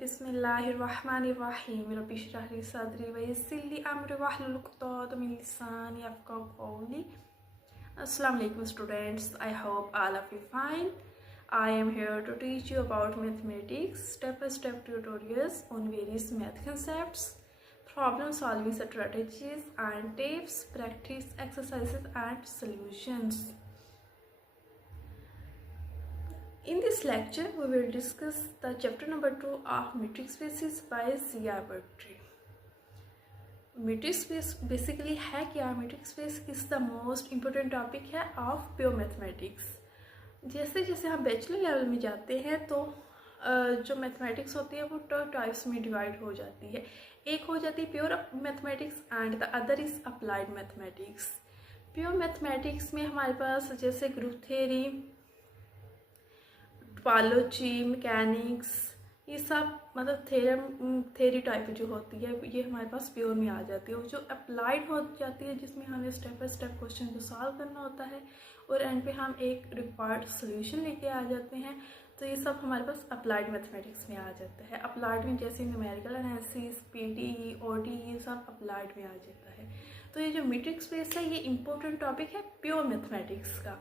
बिस्मिल्लाहिर्रहमानिर्रहीम रब्बि इश्रह ली सदरी व यस्सिर ली अमरी वहलुल उक़दतम मिन लिसानी यफ़क़हू क़ौली। Assalamu alaikum students, I hope all of you fine. I am here to teach you about mathematics, step-by-step tutorials on various math concepts, problem solving strategies and tips, practice exercises and solutions. In this lecture, we will discuss the chapter number 2 of metric spaces by C.R. Bertrand. Metric space basically है क्या? Metric space is the most important topic है of pure mathematics. जैसे जैसे हम bachelor level में जाते हैं तो जो मैथमेटिक्स होती है वो टू टाइप्स में डिवाइड हो जाती है। एक हो जाती है pure mathematics and the other is applied mathematics. Pure mathematics में हमारे पास जैसे ग्रुप थ्योरी, टोपोलॉजी, मैकेनिक्स, ये सब मतलब थ्योरी टाइप जो होती है ये हमारे पास प्योर में आ जाती है। और जो अप्लाइड हो जाती है जिसमें हमें स्टेप बाय स्टेप क्वेश्चन को सॉल्व करना होता है और एंड पे हम एक रिक्वायर्ड सोल्यूशन लेके आ जाते हैं, तो ये सब हमारे पास अप्लाइड मैथमेटिक्स में आ जाता है। अप्लाइड में जैसे न्यूमेरिकल एनालिसिस, पीडी, ओडी, ये सब अप्लाइड में आ जाता है। तो ये जो मेट्रिक स्पेस है ये इंपॉर्टेंट टॉपिक है प्योर मैथमेटिक्स का।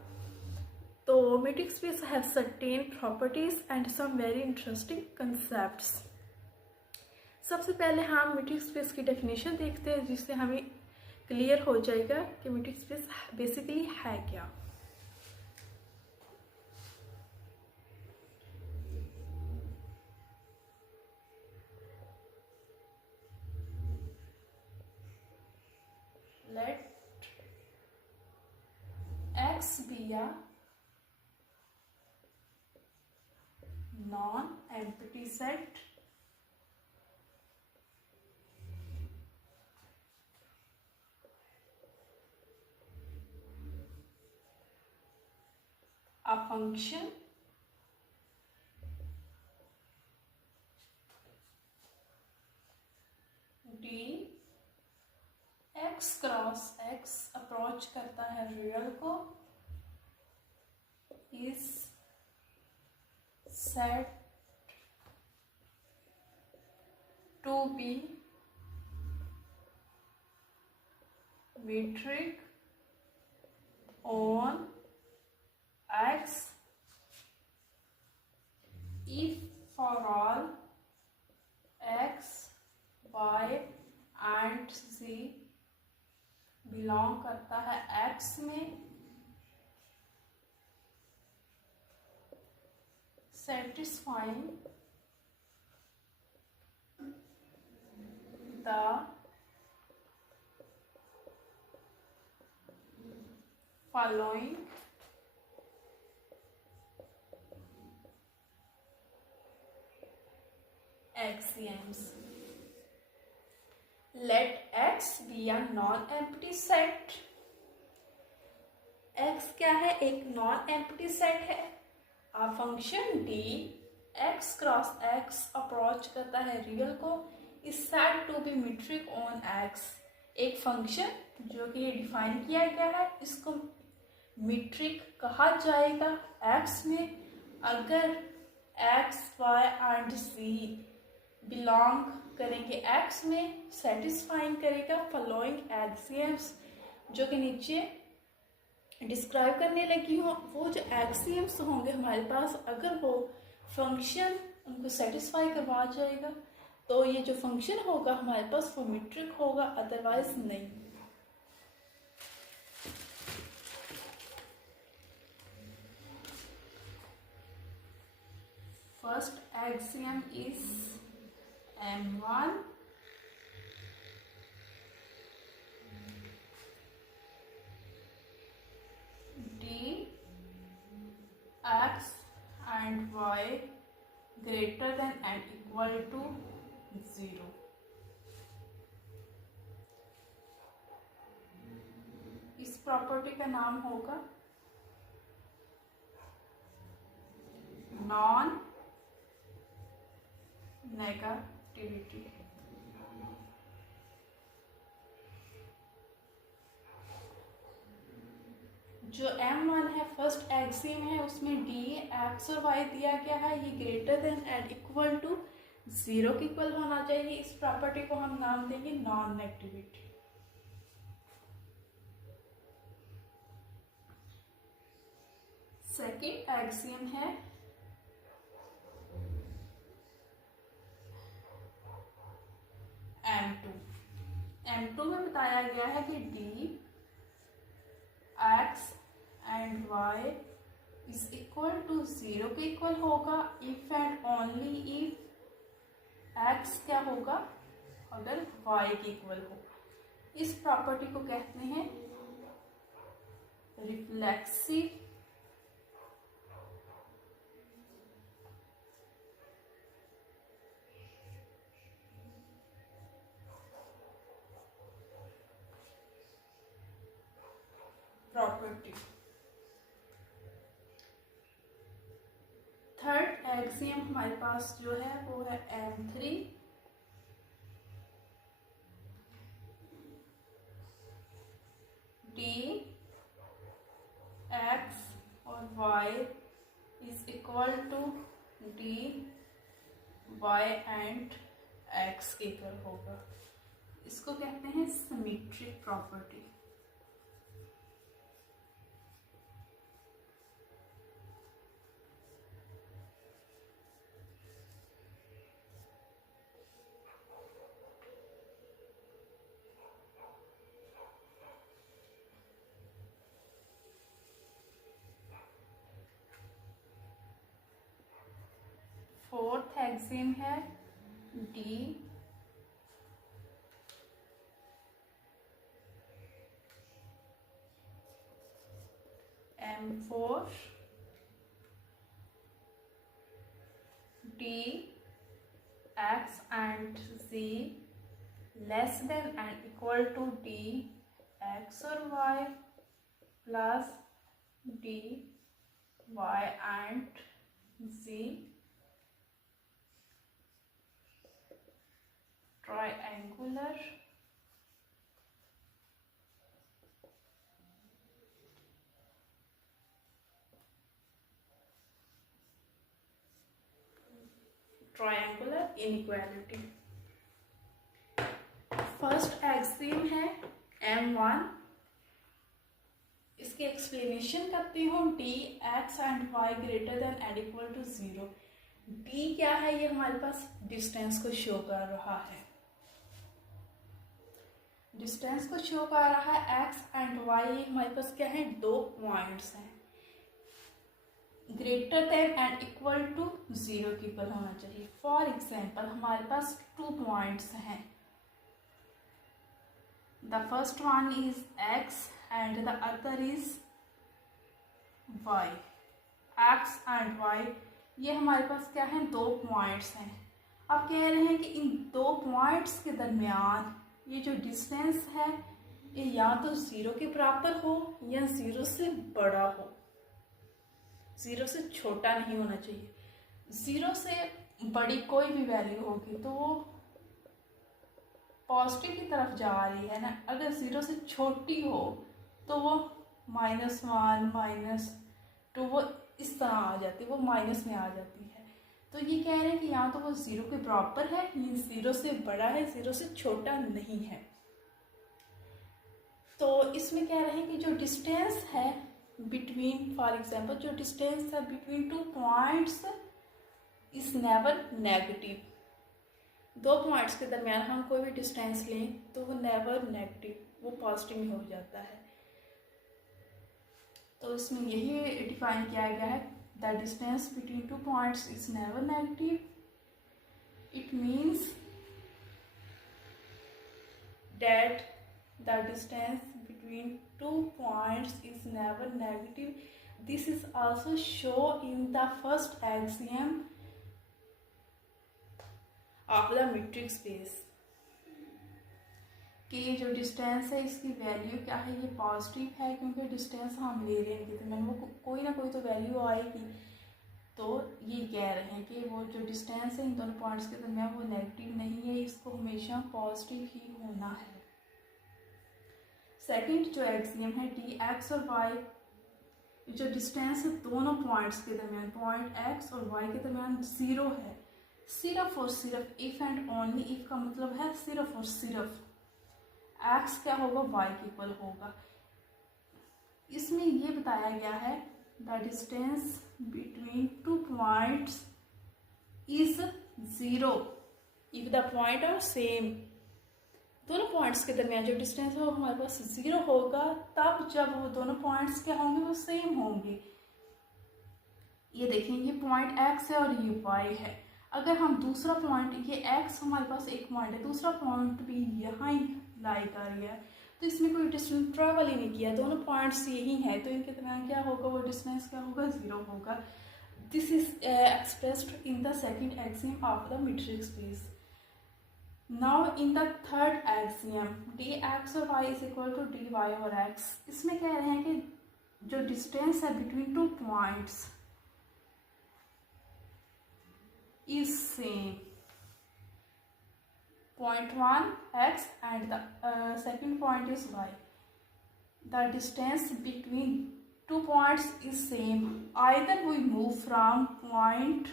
तो metric space have certain properties and some very interesting concepts. सबसे पहले हम metric space की definition देखते हैं जिससे हमें क्लियर हो जाएगा कि metric space बेसिकली है क्या। Let X be a non-empty set a function d x cross x approach करता है रियल को इस set to be metric on X if for all X, Y and Z belong करता है X में, satisfying the following axioms. Let X be a non-empty set. X क्या है? एक non-empty set है। A function d x cross x approach करता है real को is said to be metric on x। एक फंक्शन जो कि डिफाइन किया गया है इसको मीट्रिक कहा जाएगा x में अगर x, y and z belong करेंगे x में, सेटिस्फाइंग करेगा फॉलोइंग एक्सियम्स जो कि नीचे डिस्क्राइब करने लगी हूँ। वो जो एक्सियम्स होंगे हमारे पास अगर वो फंक्शन उनको सेटिस्फाई करवा जाएगा तो ये जो फंक्शन होगा हमारे पास वो मीट्रिक होगा, अदरवाइज नहीं। First axiom is M1 x and y greater than and equal to 0। इस प्रॉपर्टी का नाम होगा नॉन नेगेटिविटी। जो M1 है फर्स्ट एक्सियम है उसमें डी एक्स और वाई दिया गया है, ये greater than and equal to zero के इक्वल होना चाहिए। इस प्रॉपर्टी को हम नाम देंगे नॉन नेगेटिविटी। सेकेंड एक्सियम है M2 में बताया गया है कि D x and y is equal to 0 के इक्वल होगा if and only if x क्या होगा, अगर y के इक्वल होगा। इस प्रॉपर्टी को कहते हैं रिफ्लेक्सिव प्रॉपर्टी। थर्ड एक्सियम हमारे पास जो है वो है M3 D x और y is equal to D y and x के इक्वल होगा। इसको कहते हैं सिमेट्रिक प्रॉपर्टी। फोर्थ एक्सियम है D M4 D x and z less than and equal to D x or y plus D y and z triangular inequality। First axiom है M1। इसकी explanation करती हूँ। D x and y greater than and equal to 0। D क्या है, ये हमारे पास distance को show कर रहा है। डिस्टेंस को शो कर रहा है। x एंड y हमारे पास क्या है, दो पॉइंट्स हैं। Greater than and equal to 0 के इक्वल होना चाहिए। फॉर एग्जाम्पल हमारे पास 2 पॉइंट्स हैं। The first one is x and the other is y। x and y ये हमारे पास क्या है, दो पॉइंट्स हैं। अब कह रहे हैं कि इन दो पॉइंट्स के दरमियान ये जो डिस्टेंस है ये या तो 0 के बराबर हो या 0 से बड़ा हो। 0 से छोटा नहीं होना चाहिए। 0 से बड़ी कोई भी वैल्यू होगी तो वो पॉजिटिव की तरफ जा रही है ना। अगर 0 से छोटी हो तो वो -1 -2 वो इस तरह आ जाती है, वो माइनस में आ जाती है। तो ये कह रहे हैं कि यहाँ तो वो 0 के बराबर है, ये 0 से बड़ा है, 0 से छोटा नहीं है। तो इसमें कह रहे हैं कि जो डिस्टेंस है बिटवीन, फॉर एग्जाम्पल जो डिस्टेंस है between 2 points is never negative. दो पॉइंट्स के दरमियान हम कोई भी डिस्टेंस लें तो वो नेवर नेगेटिव, वो पॉजिटिव में हो जाता है। तो इसमें यही डिफाइन किया गया है, the distance between 2 points is never negative. It means that the distance between 2 points is never negative. This is also shown in the first axiom of the metric space कि ये जो डिस्टेंस है इसकी value क्या है, ये positive है क्योंकि डिस्टेंस हम ले रहे हैं तो वो कोई ना कोई तो वैल्यू आएगी। तो ये कह रहे हैं कि वो जो डिस्टेंस है इन दोनों पॉइंट्स के दरमियान वो नेगेटिव नहीं है, इसको हमेशा पॉजिटिव ही होना है। सेकंड जो एक्सियम है डी एक्स और वाई, जो डिस्टेंस है दोनों पॉइंट्स के दरमियान, पॉइंट एक्स और वाई के दरमियान 0 है, सिर्फ और सिर्फ, इफ एंड ओनली इफ का मतलब है सिर्फ और सिर्फ x क्या होगा, y के इक्वल होगा। इसमें ये बताया गया है the distance between two points is 0 if the point are same. दोनों पॉइंट्स के दरमियान जो डिस्टेंस है वो हमारे पास 0 होगा तब जब वो दोनों पॉइंट्स क्या होंगे, वो सेम होंगे। ये देखिए ये पॉइंट x है और ये y है। अगर हम दूसरा पॉइंट, ये x हमारे पास एक पॉइंट है, दूसरा पॉइंट भी यहाँ ही लाई कर रही है, तो इसमें कोई डिस्टेंस ट्रेवल ही नहीं किया, दोनों पॉइंट्स यही हैं, तो इनके दरमियान क्या होगा, वो डिस्टेंस क्या होगा, 0 होगा। This is expressed in the second axiom of the metric space. Now in the third axiom dx और y is equal to dy और x, इसमें कह रहे हैं कि जो डिस्टेंस है between two points is same. Point 1 x and the second point is y. The distance between two points is same. Either we move from point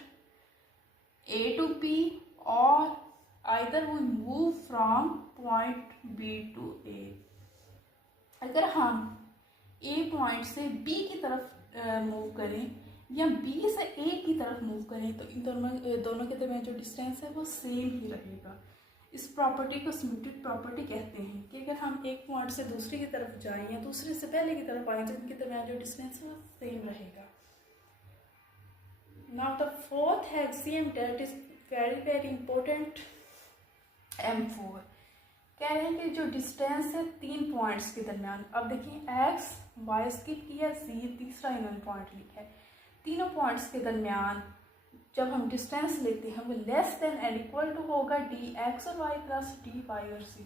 A to B or either we move from point B to A. अगर हम A point से B की तरफ move करें या B से A की तरफ मूव करें तो इन दोनों के दरमियान जो डिस्टेंस है वो सेम ही रहेगा। इस प्रॉपर्टी को सिमेट्रिक प्रॉपर्टी कहते हैं कि अगर हम एक पॉइंट से दूसरे की तरफ जाएं या दूसरे से पहले की तरफ आएं तो इनके दरमियान जो डिस्टेंस है वो सेम रहेगा। Now the fourth axiom that is very very important, M4। कह रहे हैं कि जो डिस्टेंस है तीन पॉइंट्स के दरमियान, अब देखिए x y स्किप किया, z तीसरा इन्होंने पॉइंट लिखा है, तीनों पॉइंट्स के दरमियान जब हम डिस्टेंस लेते हैं वो less than and equal to होगा dx और y प्लस dy और c।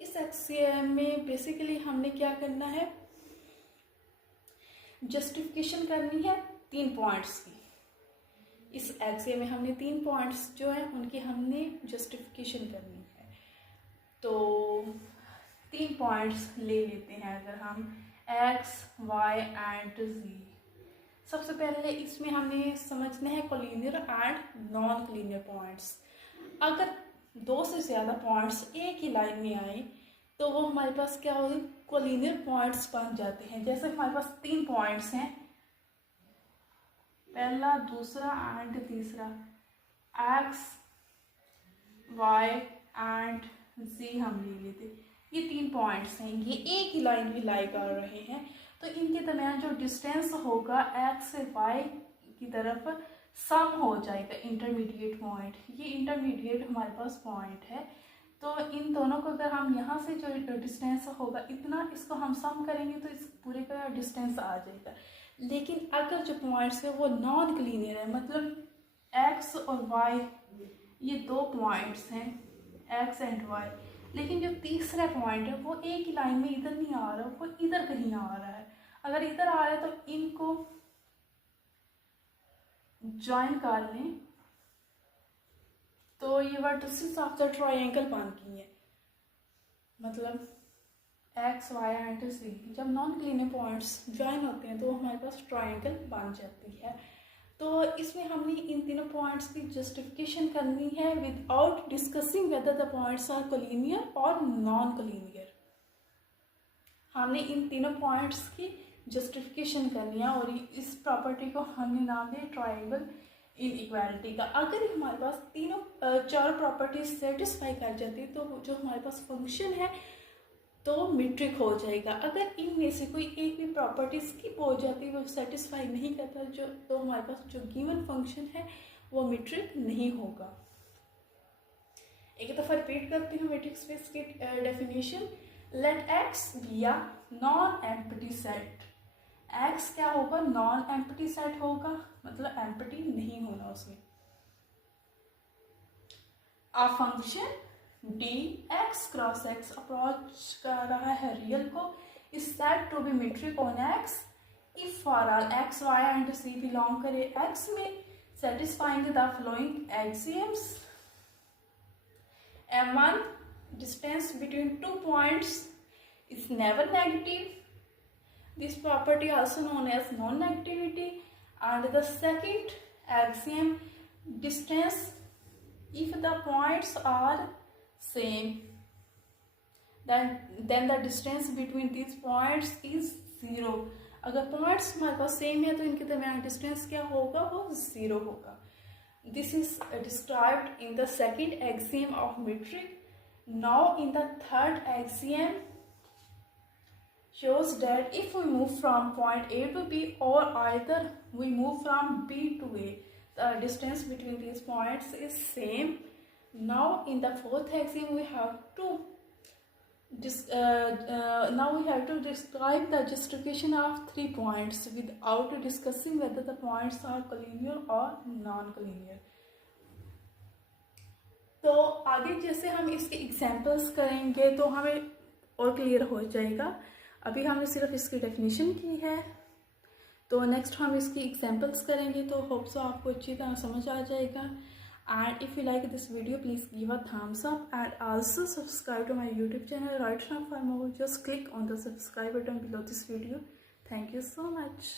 इस एक्सियम में बेसिकली हमने क्या करना है, जस्टिफिकेशन करनी है तीन पॉइंट्स की। इस एक्सियम में हमने तीन पॉइंट्स जो है उनकी हमने जस्टिफिकेशन करनी है। तो तीन पॉइंट्स ले लेते हैं अगर हम x, y एंड z। सबसे पहले इसमें हमने समझना है collinear and non collinear points. अगर दो से ज़्यादा पॉइंट्स एक ही लाइन में आए तो वो हमारे पास क्या होगी, कोलिनियर पॉइंट्स बन जाते हैं। जैसे हमारे पास तीन पॉइंट्स हैं, पहला, दूसरा एंड तीसरा, x, y एंड z हम ले लेते, ये तीन पॉइंट्स हैं, ये एक ही लाइन में लाई कर रहे हैं, तो इनके दरमियान जो डिस्टेंस होगा x से y की तरफ सम हो जाएगा इंटरमीडिएट पॉइंट। ये इंटरमीडिएट हमारे पास पॉइंट है, तो इन दोनों को अगर हम यहाँ से जो डिस्टेंस होगा इतना, इसको हम सम करेंगे तो इस पूरे का डिस्टेंस आ जाएगा। लेकिन अगर जो पॉइंट्स है वो नॉन क्लीनियर है, मतलब x और y ये दो पॉइंट्स हैं x एंड y, लेकिन जो तीसरा पॉइंट है वो एक ही लाइन में इधर नहीं आ रहा, वो इधर कहीं आ रहा है। अगर इधर आ रहा है तो इनको ज्वाइन कर लें तो ये वर्टिसेस ऑफ द ट्रायंगल बन गई है। मतलब x, y एंड z जब नॉन क्लीनियर पॉइंट्स ज्वाइन होते हैं तो हमारे पास ट्रायंगल बन जाती है। तो इसमें हमने इन तीनों पॉइंट्स की जस्टिफिकेशन करनी है without discussing whether the points are collinear और नॉन कोलिनियर। हमने इन तीनों पॉइंट्स की जस्टिफिकेशन करनी है और इस प्रॉपर्टी को हमने नाम दिया ट्रायंगल इनइक्वालिटी का। अगर हमारे पास तीनों चार प्रॉपर्टीज सेटिस्फाई कर जाती है तो जो हमारे पास फंक्शन है तो मीट्रिक हो जाएगा। अगर इनमें से कोई एक भी प्रॉपर्टी स्किप हो जाती है, वो सेटिस्फाई नहीं करता जो, तो हमारे पास जो गिवन फंक्शन है वो मीट्रिक नहीं होगा। एक दफ़ा रिपीट करते हैं मैट्रिक स्पेस की definition. Let x be a non empty set. x क्या होगा, नॉन एम्प्टी सेट होगा, मतलब एम्प्टी नहीं होना उसमें। A function dx cross x approach कर रहा है रियल को, is said to be metric on x if for all x, y and c belong करे x में, satisfying the following axioms. M1, distance between two points is never negative. This property also known as non-negativity. And the second axiom distance if the points are same, then the distance between these points is 0. अगर points हमारे पास same है तो इनके दरमियान distance क्या होगा, वो 0 होगा. This is described in the second axiom of metric. Now in the third axiom shows that if we move from point A to B or either we move from B to A, the distance between these points is same. Now in the fourth axiom we have to describe the justification of 3 points without discussing whether the points are collinear or non-collinear. तो आगे जैसे हम इसके examples करेंगे तो हमें और clear हो जाएगा. अभी हमने सिर्फ इसकी डेफिनेशन की है, तो नेक्स्ट हम इसकी एग्जांपल्स करेंगे, तो होप सो आपको अच्छी तरह समझ आ जाएगा. And if you like this video, please give a thumbs up and also subscribe to my YouTube channel right now for more. Just click on the subscribe button below this video. Thank you so much.